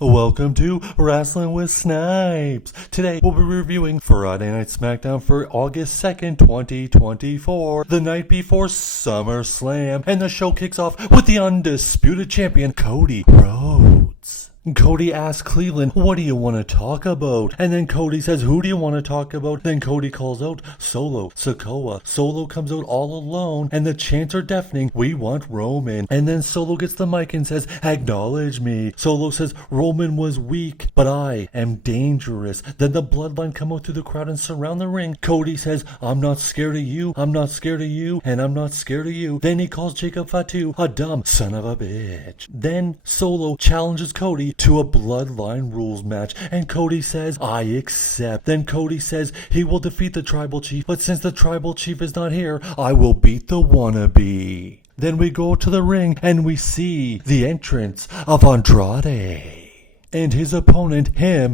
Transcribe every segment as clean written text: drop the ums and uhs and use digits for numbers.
Welcome to Wrestling with Snipes. Today we'll be reviewing Friday Night SmackDown for August 2nd, 2024, the night before SummerSlam, and the show kicks off with the undisputed champion Cody Rhodes. Cody asks Cleveland, what do you want to talk about? And then Cody says, who do you want to talk about? Then Cody calls out Solo Sikoa. Solo comes out all alone, and the chants are deafening, we want Roman. And then Solo gets the mic and says, acknowledge me. Solo says, Roman was weak, but I am dangerous. Then the bloodline come out through the crowd and surround the ring. Cody says, I'm not scared of you, I'm not scared of you, and I'm not scared of you. Then he calls Jacob Fatu a dumb son of a bitch. Then Solo challenges Cody to a bloodline rules match, and Cody says, I accept. Then Cody says he will defeat the tribal chief, but since the tribal chief is not here, I will beat the wannabe. Then we go to the ring and we see the entrance of Andrade and his opponent,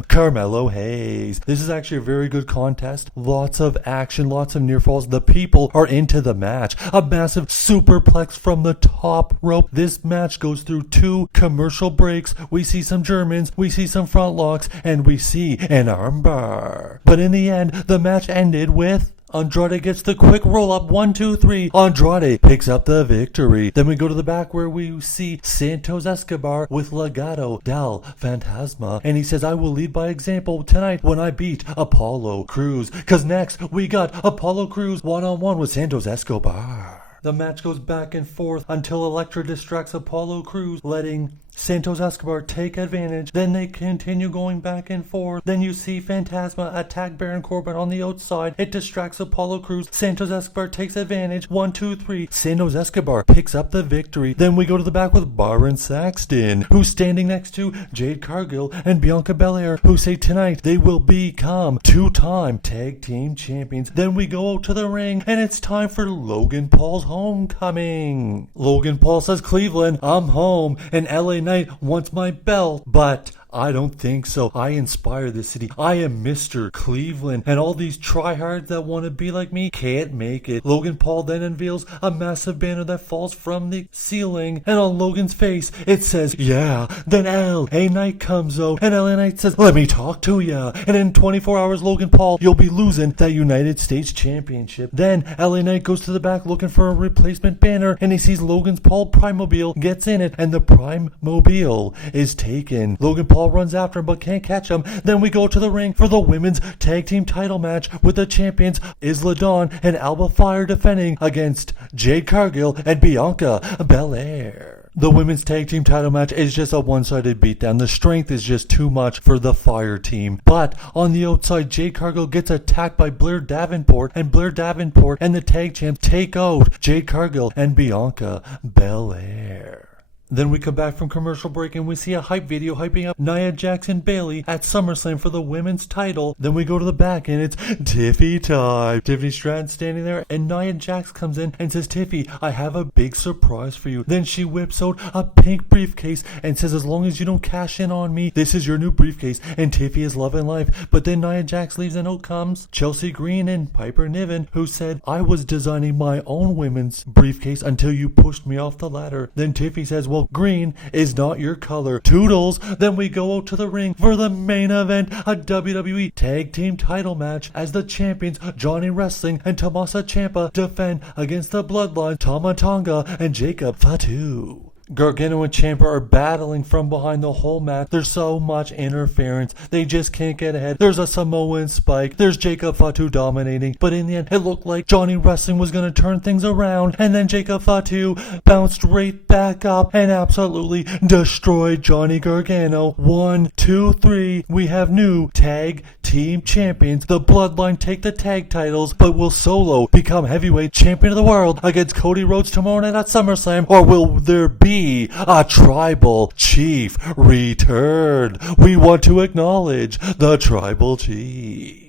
Carmelo Hayes. This is actually a very good contest. Lots of action, lots of near falls. The people are into the match. A massive superplex from the top rope. This match goes through 2 commercial breaks. We see some Germans, we see some front locks, and we see an armbar. But in the end, the match ended with Andrade gets the quick roll up, 1, 2, 3. Andrade picks up the victory. Then we go to the back where we see Santos Escobar with Legado del Fantasma. And he says, I will lead by example tonight when I beat Apollo Crews. Cause next we got Apollo Crews one-on-one with Santos Escobar. The match goes back and forth until Elektra distracts Apollo Crews, letting Santos Escobar take advantage. Then they continue going back and forth. Then you see Phantasma attack Baron Corbin on the outside. It distracts Apollo Crews. Santos Escobar takes advantage. 1, 2, 3. Santos Escobar picks up the victory. Then we go to the back with Byron Saxton, who's standing next to Jade Cargill and Bianca Belair, who say tonight they will become 2-time tag team champions. Then we go out to the ring and it's time for Logan Paul's homecoming. Logan Paul says, Cleveland, I'm home, and LA Knight wants my belt, but I don't think so. I inspire this city. I am Mr. Cleveland, and all these tryhards that want to be like me can't make it. Logan Paul then unveils a massive banner that falls from the ceiling, and on Logan's face it says, yeah. Then LA Knight comes out, and LA Knight says, let me talk to ya. And in 24 hours, Logan Paul, you'll be losing that United States Championship. Then LA Knight goes to the back looking for a replacement banner, and he sees Logan's Paul Primobile, gets in it, and the Primobile is taken. Logan Paul runs after him but can't catch him. Then we go to the ring for the women's tag team title match with the champions Isla Dawn and Alba Fire defending against Jade Cargill and Bianca Belair. The women's tag team title match is just a one-sided beatdown. The strength is just too much for the Fire team. But on the outside, Jade Cargill gets attacked by Blair Davenport, and Blair Davenport and the tag champs take out Jade Cargill and Bianca Belair. Then we come back from commercial break and we see a hype video hyping up Nia Jax and Bayley at SummerSlam for the women's title. Then we go to the back and it's Tiffy time. Tiffany Stratton standing there and Nia Jax comes in and says, Tiffy, I have a big surprise for you. Then she whips out a pink briefcase and says, as long as you don't cash in on me, this is your new briefcase. And Tiffy is loving life. But then Nia Jax leaves and out comes Chelsea Green and Piper Niven, who said, I was designing my own women's briefcase until you pushed me off the ladder. Then Tiffy says, well, green is not your color. Toodles. Then we go out to the ring for the main event, a WWE Tag Team title match, as the champions Johnny Wrestling and Tommaso Ciampa defend against the Bloodline, Tama Tonga and Jacob Fatu. Gargano and Ciampa are battling from behind the whole match. There's so much interference. They just can't get ahead. There's a Samoan spike. There's Jacob Fatu dominating. But in the end, it looked like Johnny Wrestling was going to turn things around. And then Jacob Fatu bounced right back up and absolutely destroyed Johnny Gargano. 1, 2, 3. We have new tag team champions. The Bloodline take the tag titles, but will Solo become heavyweight champion of the world against Cody Rhodes tomorrow night at SummerSlam? Or will there be a tribal chief return? We want to acknowledge the tribal chief.